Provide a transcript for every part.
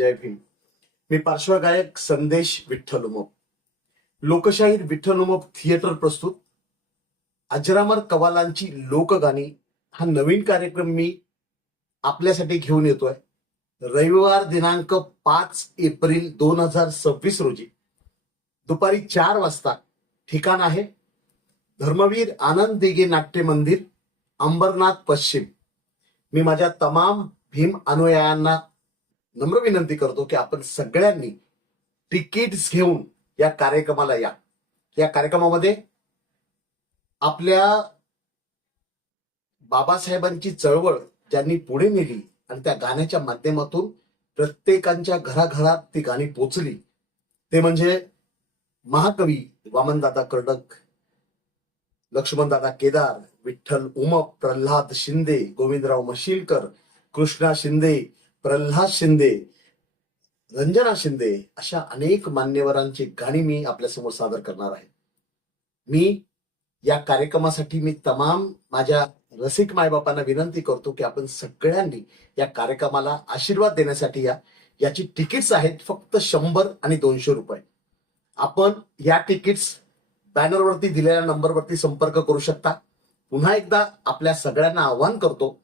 जय भीम. मी पार्श्वगायक संदेश विठ्ठल उमप. लोकशाहीर विठ्ठल उमप थिएटर प्रस्तुत अजरामर कवालांची लोकगाणी हा नवीन कार्यक्रम मी आपल्यासाठी घेऊन येतोय. रविवार दिनांक 5 एप्रिल 2026 रोजी दुपारी 4 वाजता. ठिकाण आहे धर्मवीर आनंद दिघे नाट्य मंदिर, अंबरनाथ पश्चिम. मी माझ्या तमाम भीम अनुयायांना नम्र विनंती करतो की आपण सगळ्यांनी तिकीट्स घेऊन या कार्यक्रमाला या. या कार्यक्रमामध्ये आपल्या बाबासाहेबांची चळवळ ज्यांनी पुढे नेली आणि त्या गाण्याच्या माध्यमातून प्रत्येकाच्या घराघरात ती गाणी पोचली, ते म्हणजे महाकवी वामनदादा कर्डक, लक्ष्मणदादा केदार, विठ्ठल उमप, प्रल्हाद शिंदे, गोविंदराव मशिलकर, कृष्णा शिंदे, प्रल्हाद शिंदे, रंजना शिंदे अशा अनेक मान्यवरांची गाणी मी आपल्यासमोर सादर करणार आहे. मी या कार्यक्रमासाठी मी तमाम माझ्या रसिक मायबापांना विनंती करतो की आपण सगळ्यांनी या कार्यक्रमाला आशीर्वाद देण्यासाठी या. याची तिकीट्स आहेत फक्त 100 आणि 200 रुपये. आपण या तिकीट्स बॅनरवरती दिलेल्या नंबरवरती संपर्क करू शकता. पुन्हा एकदा आपल्या सगळ्यांना आवाहन करतो,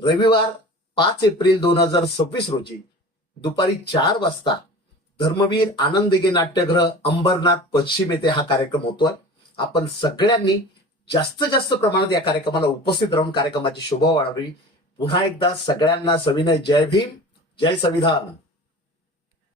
रविवार 5 एप्रिल 2026 रोजी दुपारी 4 वाजता धर्मवीर आनंद दिघे नाट्यगृह, अंबरनाथ पश्चिम येथे हा कार्यक्रम होतोय. आपण सगळ्यांनी जास्तीत जास्त प्रमाणात या कार्यक्रमाला उपस्थित राहून कार्यक्रमाची शोभा वाढावी. पुन्हा एकदा सगळ्यांना सविनय जय भीम, जय संविधान.